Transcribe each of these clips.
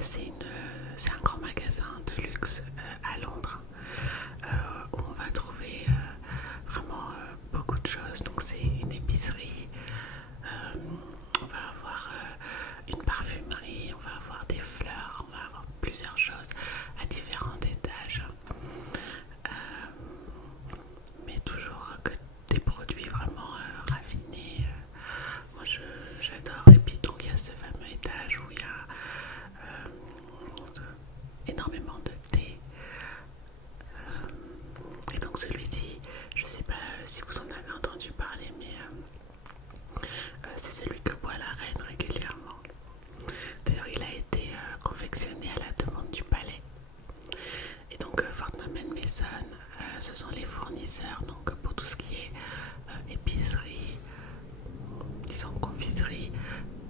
c'est un grand magasin de luxe à Londres où on va trouver vraiment beaucoup de choses. Donc c'est une épicerie, on va avoir une parfumerie, on va avoir des fleurs, on va avoir plusieurs choses à différents étages. Mais toujours que des produits vraiment raffinés. Moi j'adore. Et puis donc il y a ce fameux étage où il y a énormément de thé. Et donc celui-ci, je ne sais pas si vous en avez entendu parler, mais c'est celui que boit la reine régulièrement. D'ailleurs, il a été confectionné à la demande du palais. Et donc Fortnum Mason, ce sont les fournisseurs donc, pour tout ce qui est épicerie, disons confiserie,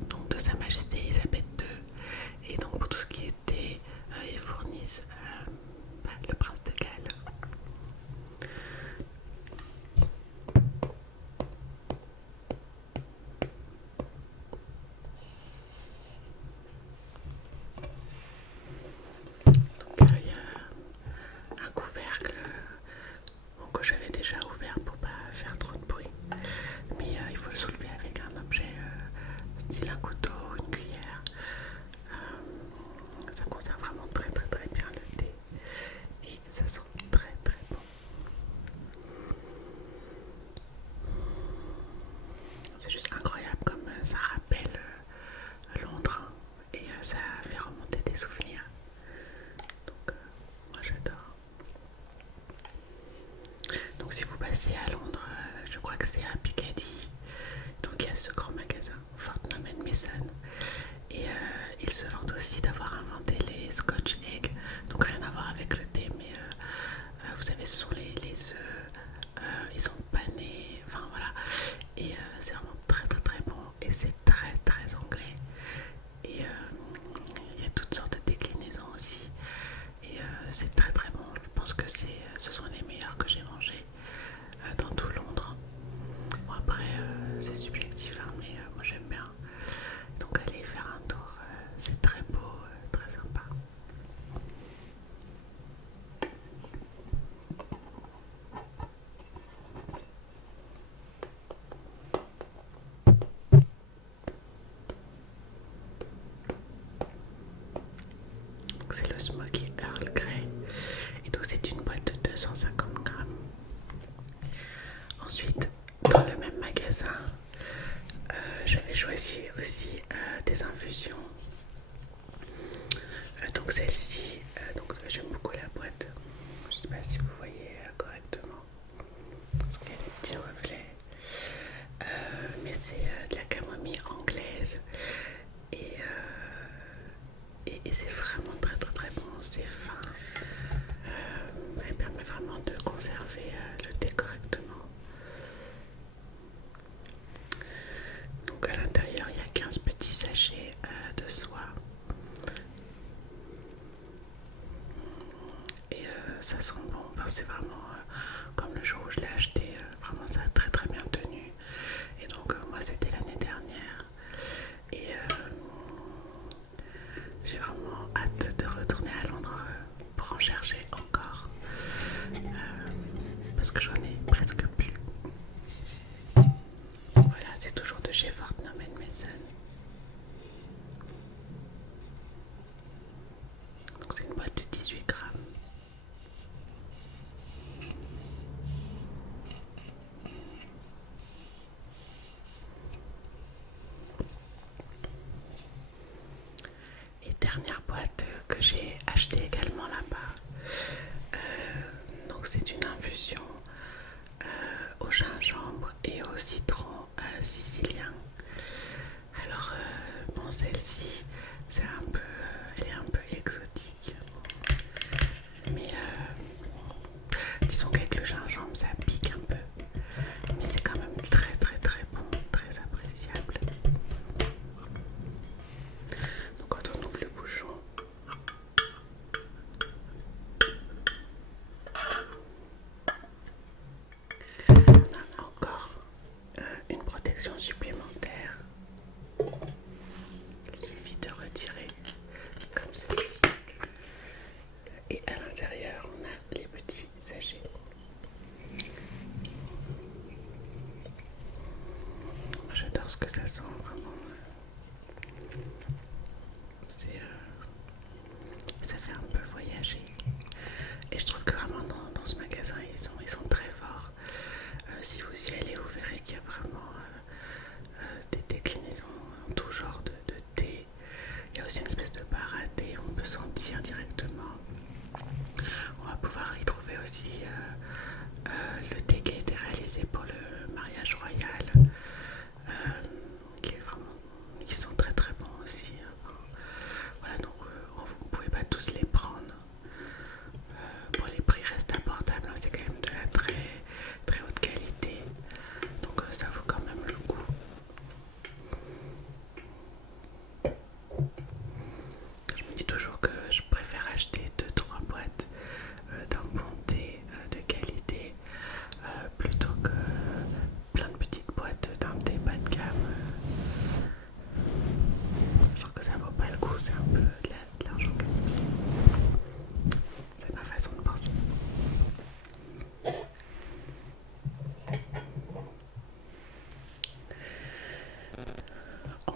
donc de Sa Majesté Elisabeth II. Et donc pour tout ce qui était, ils fournissent le prince de Galles. Donc il y a un couvercle que j'avais déjà ouvert pour pas faire trop de bruit. Mais il faut le soulever avec un objet style un couteau, une cuillère. Ça conserve vraiment très très très bien le thé. Et ça sent très très bon. C'est juste incroyable comme ça rappelle Londres et ça fait remonter des souvenirs. Donc moi j'adore. Donc si vous passez à Londres, je crois que c'est à Piccadilly. Donc il y a ce grand magasin Fortnum Mason. Et ils se vantent aussi d'avoir inventé les Scotch Eggs. Donc rien à voir avec le thé, mais vous savez, ce sont les œufs. Ils sont panés, enfin voilà. Et c'est vraiment très très très bon. Et c'est très très anglais. Et il y a toutes sortes de déclinaisons aussi. Et c'est très très bon. Je pense que ce sont les meilleurs que j'ai mangés dans tout Londres. Bon après c'est subjectif hein, mais moi j'aime bien. Donc allez faire un tour, c'est très beau, très sympa. C'est le Smoky Earl Grey. Et donc c'est une boîte de 250 grammes. Ensuite, dans le même magasin, j'avais choisi aussi des infusions. Donc celle-ci, j'aime beaucoup la boîte. Je ne sais pas si vous voyez correctement. Parce qu'il y a des petits reflets. Mais c'est de la camomille anglaise. Et, et c'est vraiment très très très bon. C'est fin. Elle permet vraiment de conserver le thé correctement. Donc à l'intérieur, il y a 15 petits sachets de soie. Et ça sent bon. Enfin, c'est vraiment comme le jour où je l'ai acheté. Vraiment, ça a très très bien tenu. Et donc, moi, c'était l'année dernière. Et j'ai vraiment hâte de retourner à Londres pour en chercher encore. Parce que j'en ai presque plus. Voilà, c'est toujours de chez Fortnum Mason. Donc c'est une boîte de 18 grammes.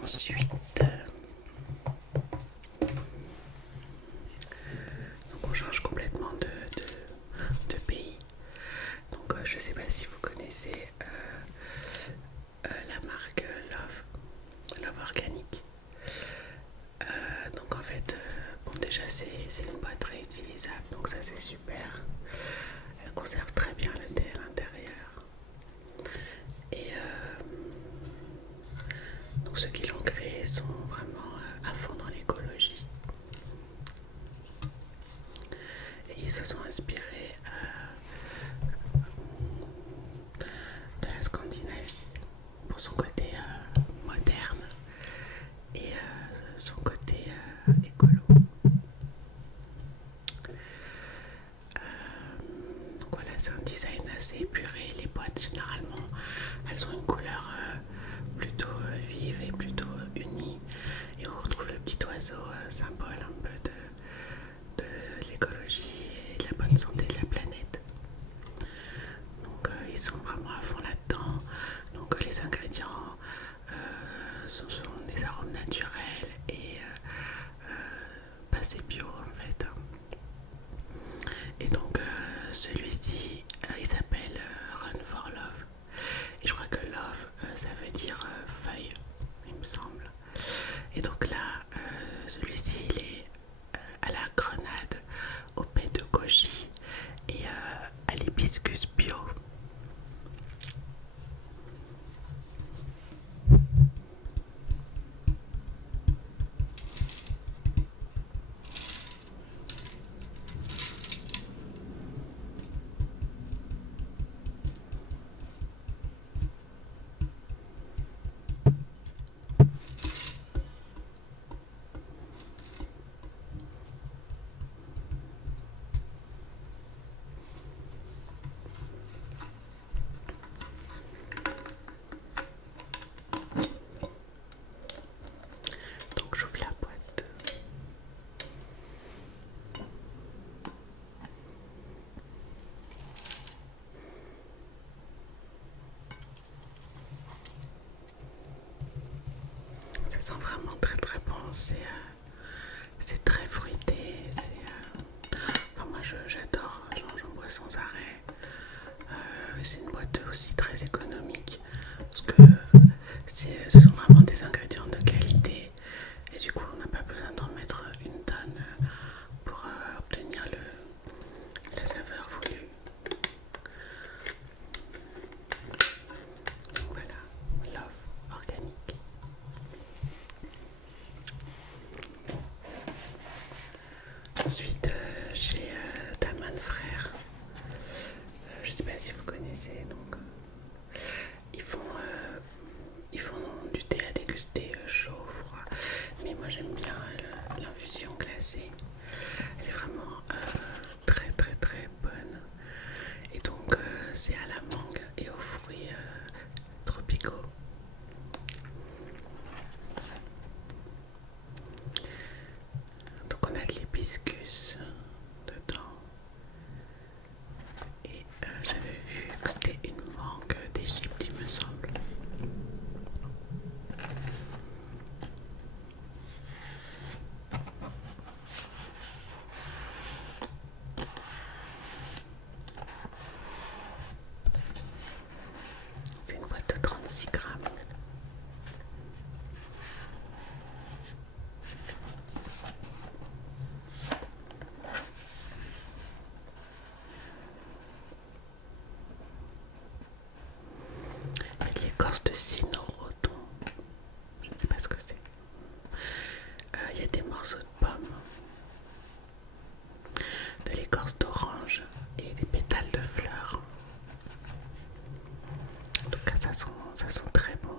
Ensuite, donc on change complètement de pays. Donc je ne sais pas si vous connaissez la marque Love Organic. Donc en fait, bon déjà c'est une boîte réutilisable, donc ça c'est super. Elle conserve très bien le thé à l'intérieur. Et donc ceux qui l'ont créé sont vraiment à fond dans l'écologie. Et ils se sont inspirés de la Scandinavie pour son côté moderne et son côté écolo. Donc voilà, c'est un design assez épuré. Les boîtes généralement elles ont une couleur plutôt vive et plutôt unie, et on retrouve le petit oiseau, symbole un peu de l'écologie et de la bonne santé de la planète. Donc ils sont vraiment à fond là-dedans. Donc les ingrédients sont des arômes naturels et passés bio en fait. Et donc celui-ci il s'appelle Run for Love. Et je crois que love ça veut dire feuille, il me semble. Et donc là, celui-ci il est à la grenade, au paix de goji et à l'hibiscus bio. Donc j'ouvre la boîte. Ça sent vraiment très très bon. C'est très fruité. Enfin, moi j'adore, j'en bois sans arrêt. C'est une boîte aussi très économique parce que ce sont vraiment des ingrédients de qualité, et du coup on n'a pas besoin d'en mettre une tonne pour obtenir la saveur voulue. Donc voilà, Love Organic. Ensuite chez Taman Frères, je ne sais pas si vous connaissez, donc ils font du thé à déguster chaud ou froid, mais moi j'aime bien l'infusion glacée. Elle est vraiment très très très bonne. Et donc c'est à la mangue et aux fruits tropicaux. Donc on a de l'hibiscus dedans. Et j'avais vu que c'était une mangue d'Égypte, il me semble. C'est une boîte de 36 grammes. Il y a l'écorce de cynorhodon. Je ne sais pas ce que c'est. Il y a des morceaux de pommes, de l'écorce d'orange et des pétales de fleurs. En tout cas, ça sent très bon.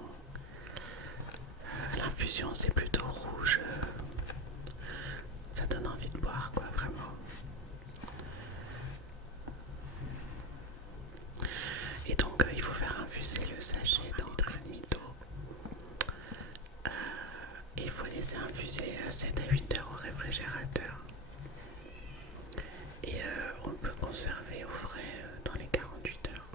L'infusion, c'est plutôt rouge. Ça donne envie de boire, quoi, vraiment. Et donc, il faut faire infuser le sachet dans un litre d'eau. Et il faut laisser infuser 7 à 8 heures au réfrigérateur. Et on peut conserver au frais dans les 48 heures.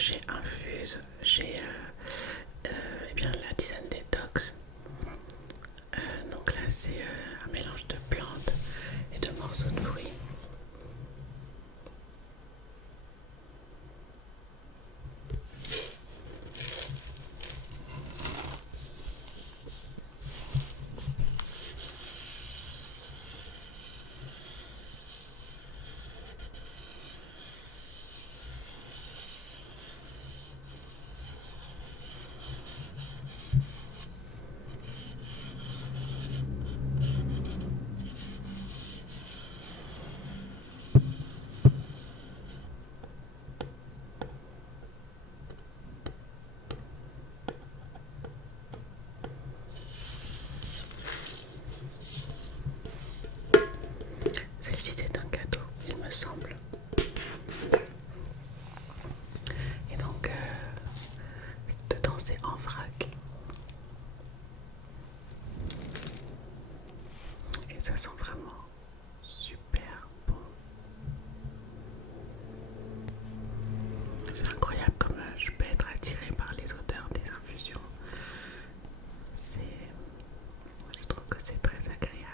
chez Infuse, j'ai eh bien, la tisane détox. Donc là c'est un mélange de plantes et de morceaux de fruits. Celle-ci c'est un cadeau, il me semble. Et donc, dedans c'est en vrac. Et ça sent vraiment super bon. C'est incroyable comme je peux être attirée par les odeurs des infusions. Je trouve que c'est très agréable.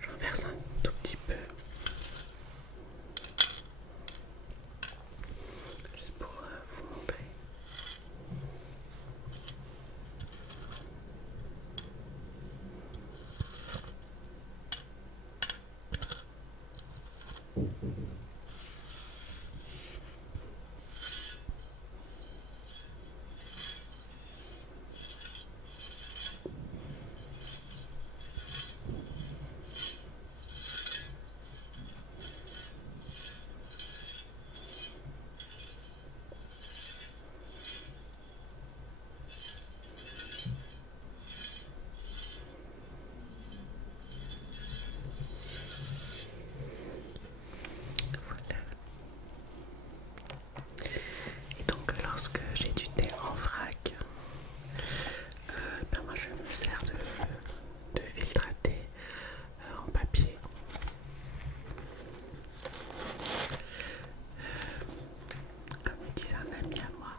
J'en verse un tout petit peu, juste pour vous montrer. Voilà. Et donc lorsque j'ai du thé en vrac, ben moi je me sers de filtre à thé en papier. Comme me disait un ami à moi,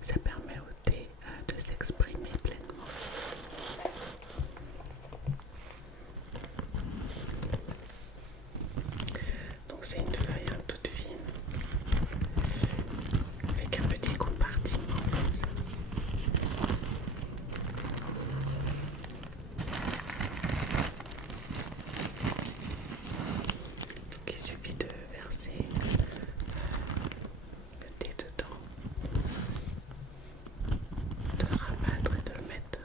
ça permet au thé de s'exprimer pleinement. Donc c'est une feuille toute fine avec un petit compartiment comme ça. Donc il suffit de verser le thé dedans, de le rabattre et de le mettre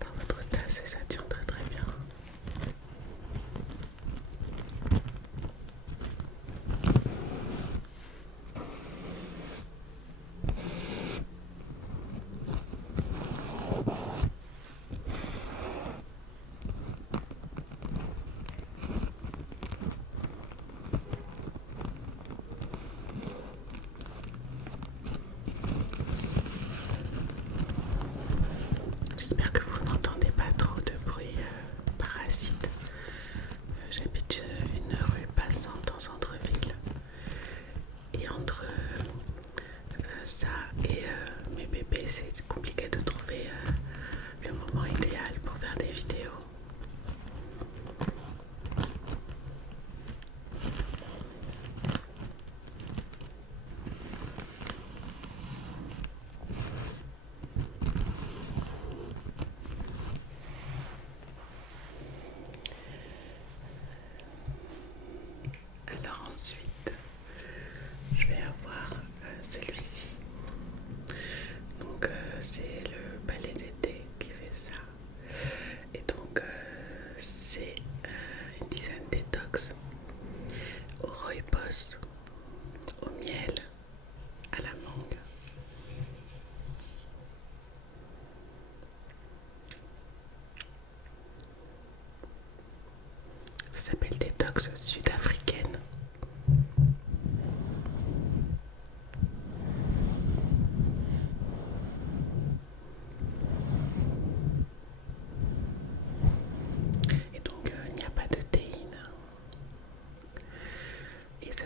dans votre tasse et ça tient très très bien. J'espère que vous n'entendez pas trop de bruit parasite. J'habite une rue passant en centre-ville. Et entre ça et mes bébés, c'est compliqué de trouver le moment idéal pour faire des vidéos.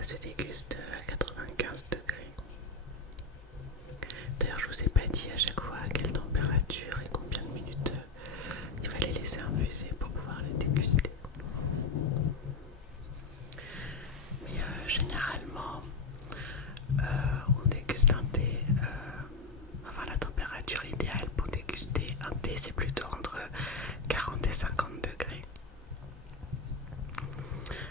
se déguste à 95 degrés. D'ailleurs, je vous ai pas dit à chaque fois à quelle température et combien de minutes il fallait laisser infuser pour pouvoir le déguster. Mais généralement, on déguste un thé. Enfin, la température idéale pour déguster un thé, c'est plutôt entre 40 et 50 degrés.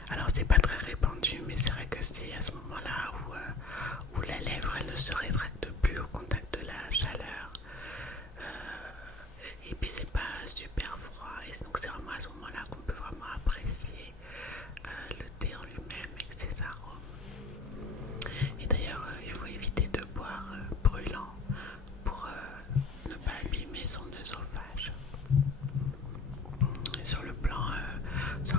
Alors, c'est pas très répandu, mais c'est vrai que c'est à ce moment-là où la lèvre elle ne se rétracte plus au contact de la chaleur. Et puis, c'est pas super froid. Et donc, c'est vraiment à ce moment-là qu'on peut vraiment apprécier le thé en lui-même avec ses arômes. Et d'ailleurs, il faut éviter de boire brûlant pour ne pas abîmer son œsophage. Et sur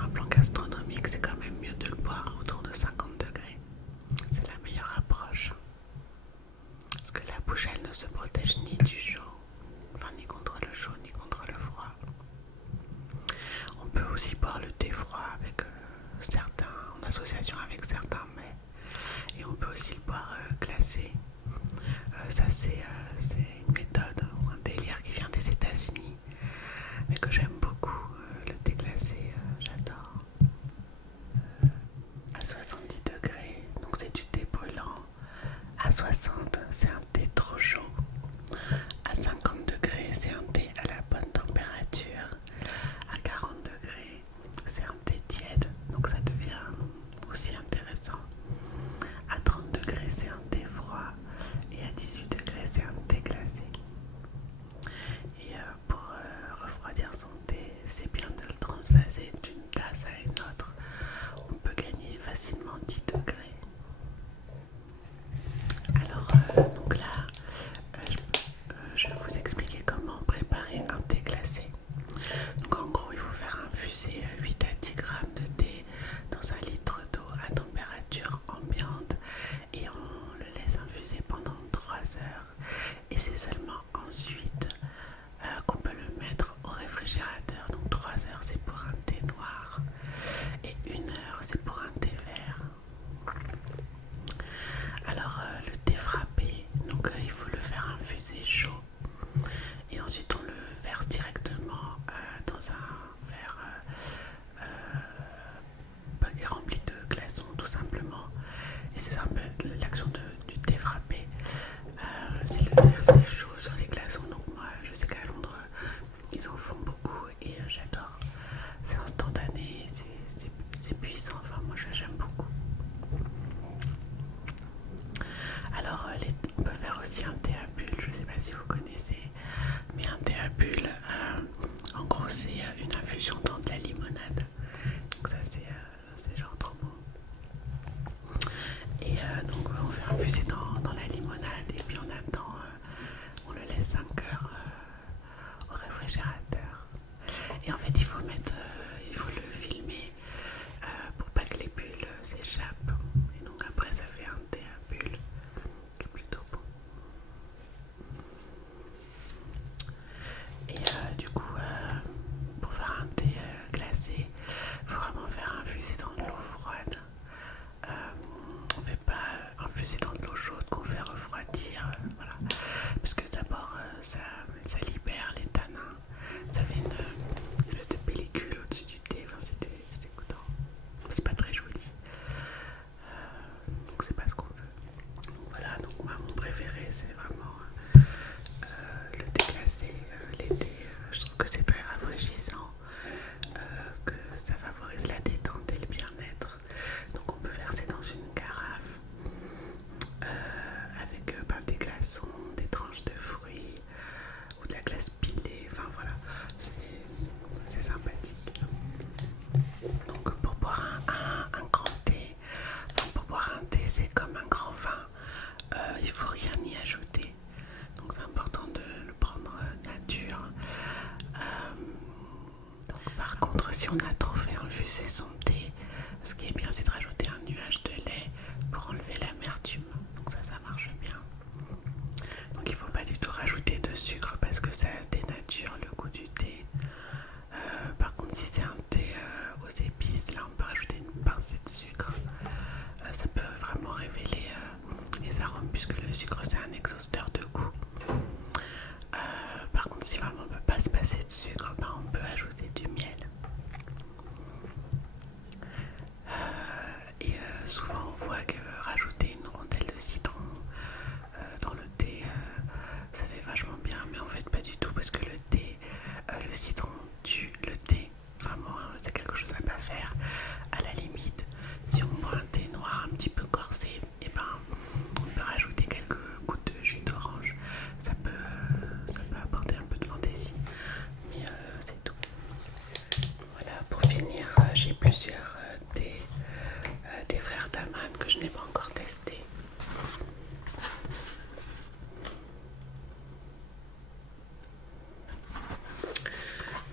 un plan gastronomique, c'est quand même mieux de le boire autour de 50 degrés. C'est la meilleure approche. Parce que la bouche, elle ne se protège ni du chaud, enfin ni contre le chaud, ni contre le froid. On peut aussi boire le thé froid avec en association avec certains mets. Et on peut aussi le boire glacé. Ça c'est une méthode ou un délire qui vient des États-Unis, mais que j'aime beaucoup. Le thé glacé, j'adore. À 70 degrés, donc c'est du thé brûlant. À 60, c'est un thé trop chaud. À 50 degrés, c'est un thé à la bonne température. À 40 degrés, c'est un thé tiède, donc ça devient aussi intéressant. À 30 degrés, c'est un thé froid. Et à 18 degrés, c'est un thé glacé. Et pour refroidir son thé, c'est bien de le transvaser d'une tasse à une autre. On peut gagner facilement 10 degrés. Alors, donc là, je vais vous expliquer comment préparer un thé glacé. Donc en gros, il faut faire infuser 8 à 10 grammes de thé dans un litre d'eau à température ambiante et on le laisse infuser pendant 3 heures. Et c'est seulement ensuite qu'on peut le mettre au réfrigérateur. Donc 3 heures, c'est pour un thé noir et 1 heure, c'est pour un thé vert. Alors le thé frappé, donc il faut le faire infuser chaud et ensuite on le verse directement dans un verre qui est rempli de glaçons tout simplement. Et c'est un peu l'action du thé frappé, c'est le verser chaud sur les glaçons. Donc moi je sais qu'à Londres ils en font beaucoup et j'adore. C'est instantané, c'est puissant, enfin moi j'aime beaucoup. Alors on peut faire aussi un thé à bulles, je ne sais pas si vous connaissez, mais un thé à bulles, en gros c'est une infusion dans de la limonade. Donc ça c'est genre trop bon. Et donc on fait infuser dans la limonade et puis on attend, on le laisse 5 heures au réfrigérateur. Et en fait il faut le filmer pour pas que les bulles s'échappent. Et donc après ça fait un thé à bulles qui est plutôt bon. Et du coup pour faire un thé glacé, il faut vraiment faire infuser dans de l'eau froide. On ne fait pas infuser dans de l'eau chaude qu'on fait refroidir, voilà. Parce que d'abord ça libère les tanins, ça fait une espèce de pellicule au-dessus du thé, enfin c'est dégoûtant, c'est pas très joli, donc c'est pas ce qu'on veut. Donc voilà, donc moi mon préféré c'est vraiment le thé glacé l'été. Je trouve que c'est très rafraîchissant, que ça favorise la détente et le bien-être. Donc on peut verser dans une carafe avec des glaçons, des tranches de fruits ou de la glace pilée, enfin voilà, c'est sympathique. Donc pour boire un grand thé, enfin pour boire un thé c'est comme un grand vin, il faut rien y ajouter. Donc c'est important de le prendre nature. Donc par contre si on a trop fait infuser son thé, ce qui est bien c'est de rajouter un nuage de lait pour enlever l'amertume. Donc ça marche bien. Donc il ne faut pas du tout rajouter de sucre parce que ça dénature le goût du thé. Par contre si c'est un thé aux épices, là on peut rajouter une pincée de sucre. Ça peut vraiment révéler les arômes puisque le sucre c'est un exhausteur de goût. Par contre, si vraiment on ne peut pas se passer de sucre, ben, on peut ajouter du miel. Et souvent on voit que rajouter une rondelle de citron dans le thé, ça fait vachement bien, mais en fait pas du tout parce que le thé, le citron tue le thé. Vraiment, c'est quelque chose à ne pas faire. À la limite, si on boit un thé noir un petit peu corsé, et ben on peut rajouter quelques gouttes de jus d'orange. Ça peut apporter un peu de fantaisie, mais c'est tout. Voilà, pour finir, j'ai plusieurs thés des frères Daman que je n'ai pas encore testé.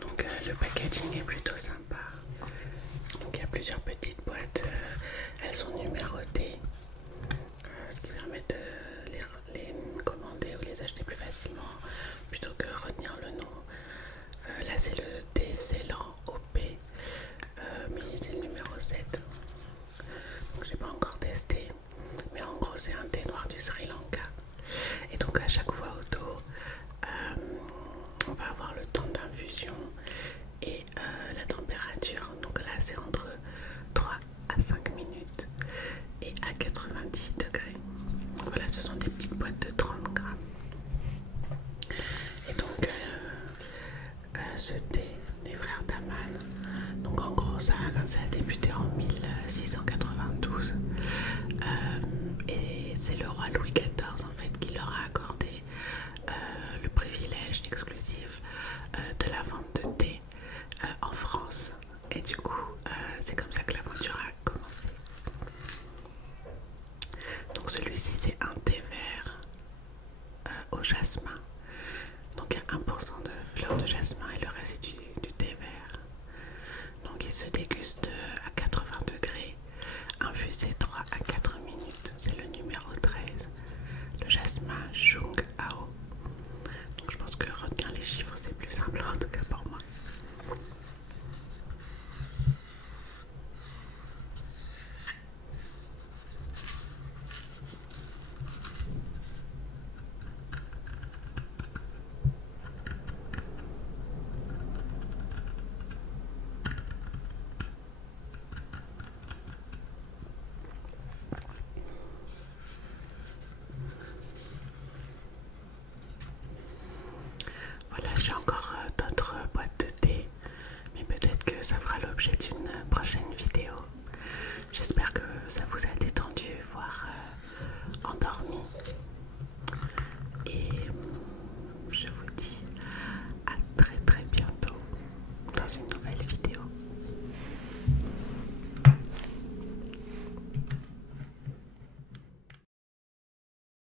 Donc le packaging est plutôt sympa. Donc il y a plusieurs petites boîtes, elles sont numérotées, ce qui permet de les commander ou les acheter plus facilement plutôt que retenir le nom. Là c'est le thé Ceylan OP, mais c'est le numéro 7. Donc j'ai pas encore testé, mais en gros c'est un thé noir du Sri Lanka. Et donc à chaque fois au dos, on va avoir le temps d'infusion et la température. Donc là c'est entre 3 à 5 minutes et à 90 degrés. Voilà, ce sont des petites boîtes de 30 grammes. Et donc ce thé des frères Daman, donc en gros ça a débuté en 1692 et c'est le roi Louis XIV en fait qui leur a accordé le privilège exclusif de la vente de thé en France. Et du coup c'est comme ça que l'aventure a commencé. Donc celui-ci c'est un thé vert au jasmin. Donc il y a 1% de fleurs de jasmin et le reste du thé vert. Donc il se déguste